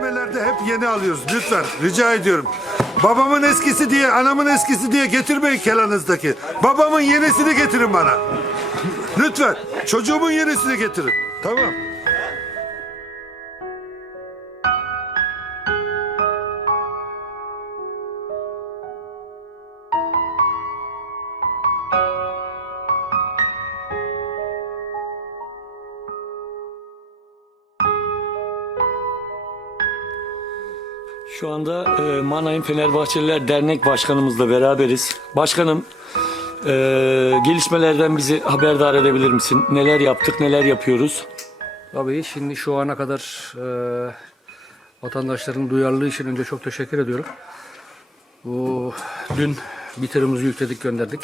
Malzemelerde hep yeni alıyoruz lütfen rica ediyorum. Babamın eskisi diye, anamın eskisi diye getirmeyin kelanızdaki. Babamın yenisini getirin bana. Lütfen çocuğumun yenisini getirin. Tamam. Şu anda e, Manayım Fenerbahçeliler Dernek Başkanımızla beraberiz. Başkanım, e, gelişmelerden bizi haberdar edebilir misin? Neler yaptık, neler yapıyoruz? Tabii şimdi şu ana kadar e, vatandaşların duyarlılığı için önce çok teşekkür ediyorum. Bu dün bir tırımızı yükledik gönderdik.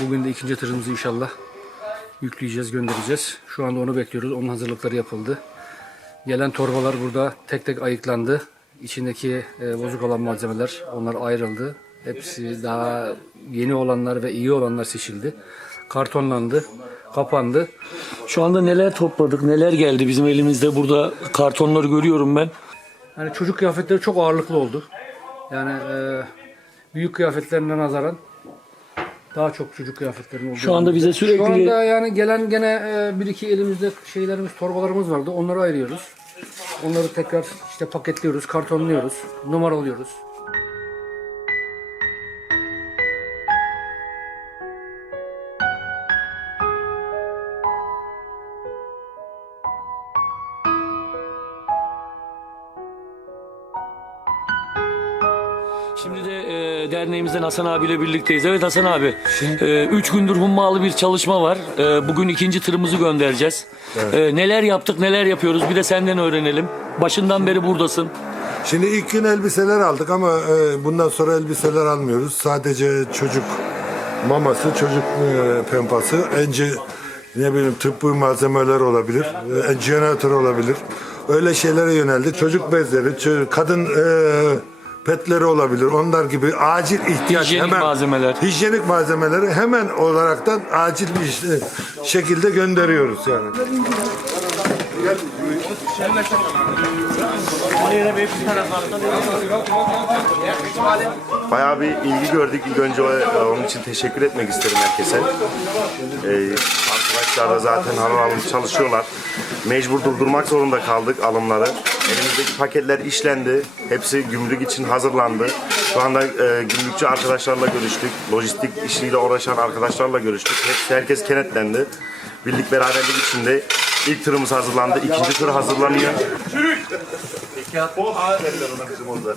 Bugün de ikinci tırımızı inşallah yükleyeceğiz göndereceğiz. Şu anda onu bekliyoruz. Onun hazırlıkları yapıldı. Gelen torbalar burada tek tek ayıklandı. İçindeki e, bozuk olan malzemeler onlar ayrıldı. Hepsi daha yeni olanlar ve iyi olanlar seçildi. Kartonlandı, kapandı. Şu anda neler topladık, neler geldi bizim elimizde? Burada kartonları görüyorum ben. Yani çocuk kıyafetleri çok ağırlıklı oldu. Yani e, büyük kıyafetlerine nazaran daha çok çocuk kıyafetlerinin olduğu. Şu anda bize sürekli- Şu anda yani gelen gene e, bir iki elimizde şeylerimiz, torbalarımız vardı. Onları ayırıyoruz. Onları tekrar işte paketliyoruz, kartonluyoruz, numaralıyoruz. Şimdi de e, derneğimizden Hasan abiyle birlikteyiz. Evet Hasan abi, e, üç gündür hummalı bir çalışma var. E, bugün ikinci tırımızı göndereceğiz. E, neler yaptık, neler yapıyoruz bir de senden öğrenelim. Başından beri buradasın. Şimdi ilk gün elbiseler aldık ama e, bundan sonra elbiseler almıyoruz. Sadece çocuk maması, çocuk e, pempası, ence ne bileyim tıbbi malzemeler olabilir, e, jeneratör olabilir. Öyle şeylere yöneldik. Çocuk bezleri, çö- kadın e, petleri olabilir. Onlar gibi acil ihtiyaç Hijyenik hemen malzemeler. hijyenik malzemeleri hemen olaraktan acil bir iş- şekilde gönderiyoruz yani. Bayağı bir ilgi gördük. İlk önce o- onun için teşekkür etmek isterim herkese. Ee, arkadaşlar da zaten harıl harıl çalışıyorlar. Mecbur durdurmak zorunda kaldık alımları. Elimizdeki paketler işlendi. Hepsi gümrük için hazırlandı. Şu anda e, gümrükçü arkadaşlarla görüştük. Lojistik işiyle uğraşan arkadaşlarla görüştük. Hepsi, herkes kenetlendi. Birlik beraberlik içinde ilk tırımız hazırlandı. ikinci tır hazırlanıyor. Peki, verirler ona bizim orada.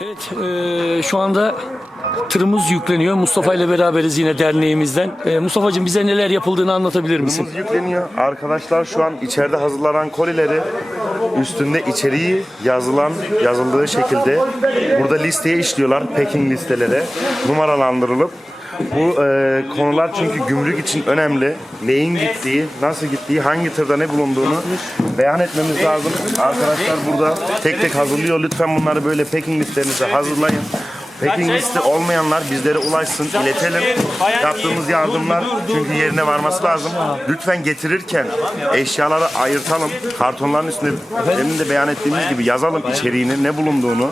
Evet, e, şu anda tırımız yükleniyor. Mustafa ile beraberiz yine derneğimizden. E, Mustafa'cığım bize neler yapıldığını anlatabilir misin? Tırımız yükleniyor. Arkadaşlar şu an içeride hazırlanan kolileri üstünde içeriği yazılan yazıldığı şekilde burada listeye işliyorlar. Packing listelere numaralandırılıp bu e, konular çünkü gümrük için önemli. Neyin gittiği, nasıl gittiği, hangi tırda ne bulunduğunu beyan etmemiz lazım. Arkadaşlar burada tek tek hazırlıyor. Lütfen bunları böyle packing listelerinize hazırlayın. Packing liste olmayanlar bizlere ulaşsın, iletelim. Yaptığımız yardımlar çünkü yerine varması lazım. Lütfen getirirken eşyaları ayırtalım. Kartonların üstünde demin de beyan ettiğimiz gibi yazalım içeriğini, ne bulunduğunu.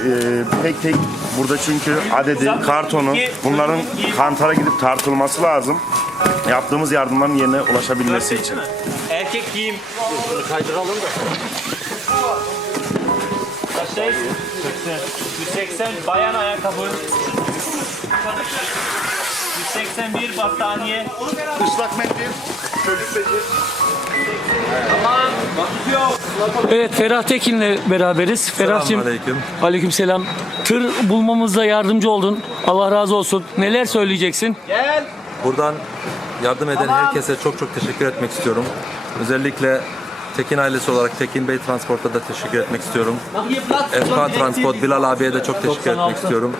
Ee, tek tek burada çünkü adedi, kartonu bunların kantara gidip tartılması lazım. Yaptığımız yardımların yerine ulaşabilmesi için. Erkek giyim. Şunu kaydıralım da. Kaçtayız? 180 bayan ayakkabı. 181 battaniye. Islak mendil, çocuk bezi. Evet, Ferah Tekin'le beraberiz. Ferah'cığım, Selamünaleyküm. aleykümselam. Tır bulmamızda yardımcı oldun. Allah razı olsun. Neler söyleyeceksin? Buradan yardım eden herkese çok çok teşekkür etmek istiyorum. Özellikle Tekin ailesi olarak Tekin Bey Transport'a da teşekkür etmek istiyorum. FK Transport, Bilal abiye de çok teşekkür etmek istiyorum.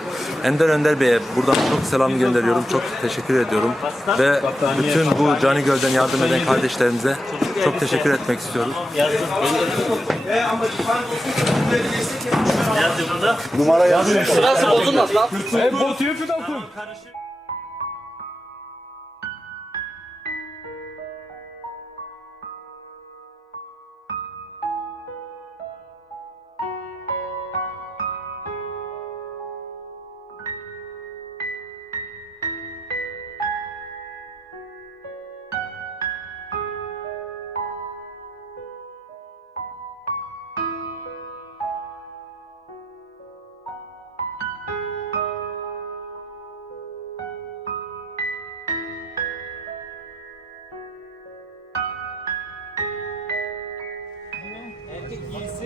Ender Önder Bey'e buradan çok selam gönderiyorum. Çok teşekkür ediyorum. Ve bütün bu Cani Göl'den yardım eden kardeşlerimize çok teşekkür etmek istiyorum. Sırası bozulmaz lan. Erkek giysi